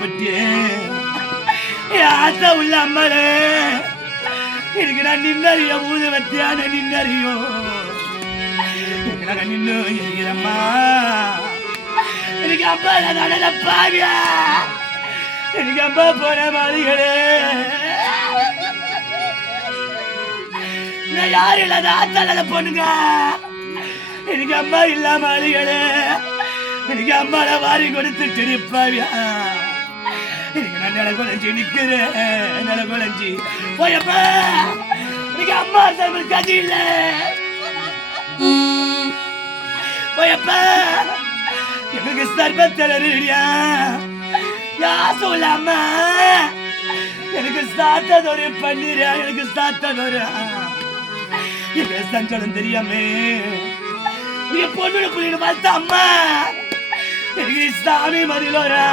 தீப்பட்டி ஆசை உள்ள அம்மளே எனக்கு நான் நின்னறிய. ஊது நின்னறியோ எனக்கு நான் நின்னு எனக்கு அப்பா நான் எனக்கு அப்பா போன மாளிகளே நான் யாரும் இல்லாத ஆத்தால பொண்ணுங்க எனக்கு அம்மா இல்லாம அழிகளே எனக்கு அம்மால வாரி கொடுத்துட்டு இருப்பாவியா நான் நில நிக்கிறேன் நில குழஞ்சி. போயப்பா! அம்மா தமிழ் கதி இல்ல. போயப்பா! எனக்கு சர்பத்தில் ரெடியா யா சொல்லாம எனக்கு சாத்ததொரு பண்ணிரியா எனக்கு சாத்ததொரு என் சஞ்சலம் தெரியாமே. நீ பொண்ணு புள்ளின்னு அம்மா! எனக்கு சாமி மதிலோரா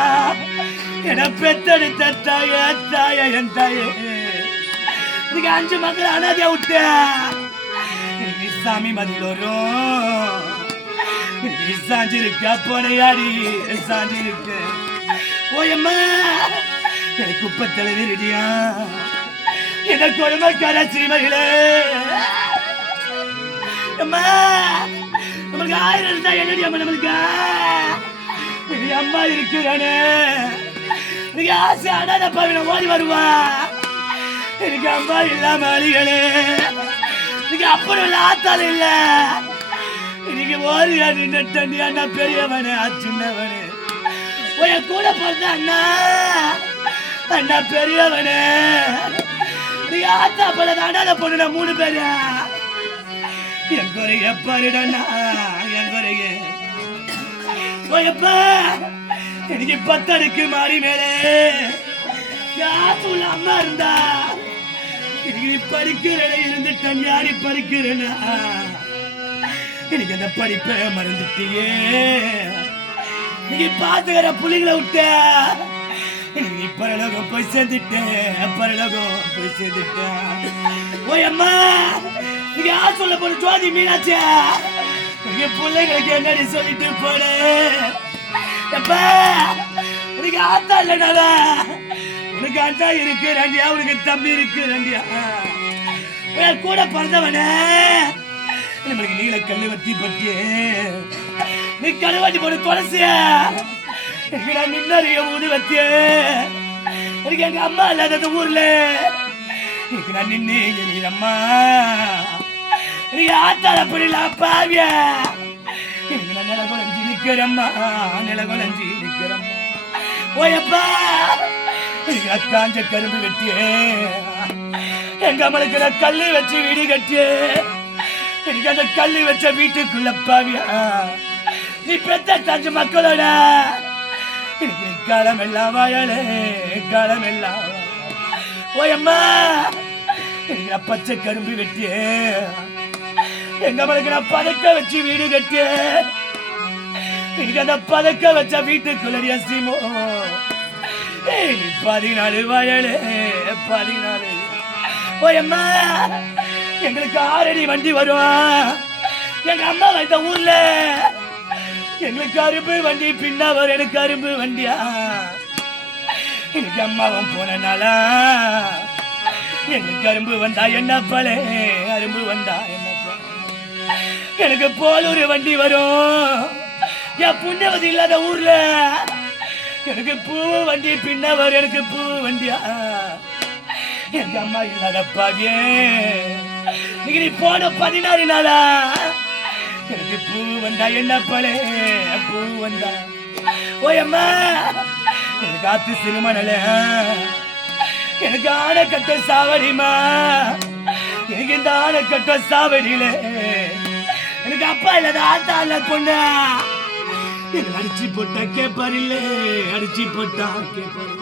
என பெத்தெடுத்த தாய தாய என் தாயே. எனக்கு அஞ்சு மக்கள் அனாதையா விட்ட. எனக்கு சாமி மதிலோரும் எனக்கு சாஞ்சிருக்க போனையாடி சாஞ்சிருக்க. ஓயம்மா எனக்கு குப்பத்தலை விருடியா? என்ன கொடுமைக்கார சீமைகளே அம்மா நம்மளுக்கு ஆயிரம் இருந்தா என்னடி அம்மா நம்மளுக்கு? அம்மா இருக்கிறானே. எனக்கு ஆசை அனாத பாவில ஓடி வருவா. எனக்கு அம்மா இல்லாம அழிகளே. எனக்கு அப்பனும் இல்ல ஆத்தாலும் இல்ல. இன்னைக்கு ஓடி நின்று தண்டி அண்ணா பெரியவனே சின்னவனே. என் கூட பிறந்த அண்ணா அண்ணா பெரியவனே. நீ ஆத்தா பல அண்ணாத பொண்ணு மூணு பேரு. என் குறைய பாருடா என் குறைய. போயப்பா எனக்கு பத்தடுக்கு மாறி மேலே யாசுள்ள அம்மா இருந்தா எனக்கு நீ படிக்கிற இருந்துட்டன் யாரி படிக்கிறனா எனக்கு அந்த படிப்பை மறந்துட்டியே நீ பாத்துக்கிற புள்ளிகளை விட்ட நீ பரலோகம் போய் சேர்ந்துட்டேன் பரலோகம் போய் சேர்ந்துட்டேன் ஓய் அம்மா நீங்க யார் சொல்ல போன ஜோதி மீனாச்சியா நீங்க பிள்ளைங்களுக்கு என்னடி சொல்லிட்டு போனேன் எப்பா? உனக்கு ஆத்தா இல்லைனால? உனக்கு அண்ணா இருக்கு ரெண்டியா? உனக்கு தம்பி இருக்கு ரெண்டியா? உன் கூட பிறந்தவனே. நம்மளுக்கு நீல கல்லு வத்தி பட்டியே. நீ கருவாட்டி போட்டு துளசிய. எனக்கு நான் நின்னறிய ஊது வத்திய. எனக்கு எங்க அம்மா இல்லாத இந்த ஊர்ல. எனக்கு நான் நின்று என் அம்மா. எனக்கு ஆத்தால புரியல பாவிய. எனக்கு நான் நில குழஞ்சி நிக்கிறம்மா நில ஓயப்பா காஞ்ச கரும்பு வெட்டியே. எங்க அம்மளுக்கு நான் கல்லு வச்சு வீடு கட்டியே. எனக்கு அந்த கல்லு வச்ச வீட்டுக்குள்ள பாவியா. நீ பெத்த தஞ்சு மக்களோட. எனக்கு காலம் எல்லாம் வாழலே காலம் எல்லாம் ஓயம்மா எனக்கு பச்சை கரும்பு வெட்டியே. எங்க அம்மளுக்கு நான் பதக்க வச்சு வீடு கட்டியே. எனக்கு அந்த பதக்க வச்ச வீட்டுக்குள்ளடியா சிமோ ஏய், பதினாலு வயலு பதினாலு ஓயம்மா எங்களுக்கு ஆறடி வண்டி வரும் எங்க அம்மா வைத்த ஊர்ல எங்களுக்கு அரும்பு வண்டி பின்னா வரும் எனக்கு அரும்பு வண்டியா எனக்கு அம்மாவும் போனனால எனக்கு அரும்பு வந்தா என்ன பலே அரும்பு வந்தா என்ன எனக்கு போலூர் வண்டி வரும் என் புண்ணியவதி இல்லாத ஊர்ல. எனக்கு பூ வண்டி பின்னவர் எனக்கு பூ வண்டியா? எங்க அம்மா இல்லாத பாவியே. நீங்க நீ போன பதினாறு நாளா? எனக்கு பூ வந்தா என்ன பழே? பூ வந்தா. ஓயம்மா அம்மா எனக்கு ஆத்து சிறுமணல எனக்கு ஆனை கட்ட சாவடிமா எனக்கு இந்த ஆனை கட்ட சாவடியில. எனக்கு அப்பா இல்லாத ஆத்தா இல்ல பொண்ணா? எனக்கு அடிச்சு போட்டா கேப்பார் இல்ல அடிச்சு போட்டா கேப்பார்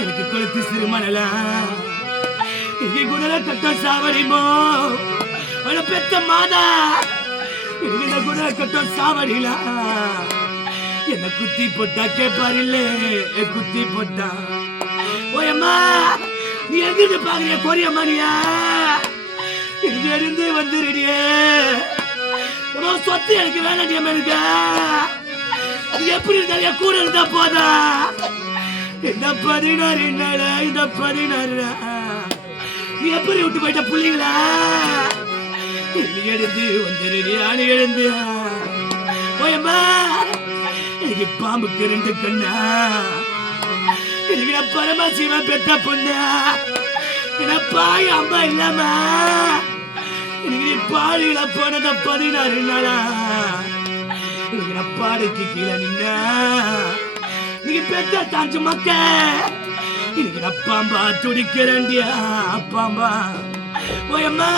எனக்கு கொளுத்து சிறுமணலா. எனக்கு குடல கட்ட சாவடிமோ? அவள பெத்த மாதா எனக்கு இந்த குடல கட்ட சாவடிலா? என்ன குத்தி போட்டா கேப்பார் இல்ல குத்தி போட்டா. ஓயம்மா நீ எங்கிட்டு பாக்குறிய கொரிய இங்க இருந்து வந்துருடியே உன் சொத்து எனக்கு வேணாண்டியம்மா எனக்கு அது எப்படி இருந்தாலும் என் கூட இருந்தா போதா? இந்த பதினாறு நாளா இந்த பதினாறு நீ எப்படி விட்டு போயிட்ட புள்ளிங்களா நீ எழுந்து வந்து நீ அணி எழுந்து ஓயம்மா எனக்கு பாம்புக்கு ரெண்டு கண்ணா. எனக்கு நான் பரமசிவ பெத்த பொண்ணா. என்ன பாய் அம்மா இல்லாமா. எனக்கு நீ பாடியில போனத பதினாறு நாளா? எனக்கு பாடைக்கு கீழே நின்னா? நீங்க பெத்த தாஞ்சு மக்க? அப்பாம்பா நான் பாம்பா ஓயம்மா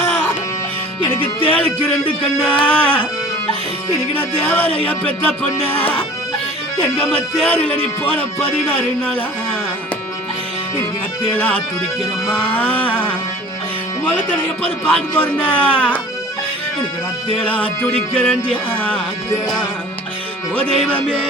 எனக்கு தேளுக்கு ரெண்டு கண்ணா. எனக்கு நான் தேவாலயா பெத்த பொண்ணா? எங்க அம்மா தேரில் நீ போன பதினாறு நாளா? எனக்கு நான் தேளா துடிக்கிறம்மா. முகத்தை நான் எப்போது பார்க்க போறேன்னா எனக்கு நான் துடிக்கிறேன்டியா ஓ தெய்வமே.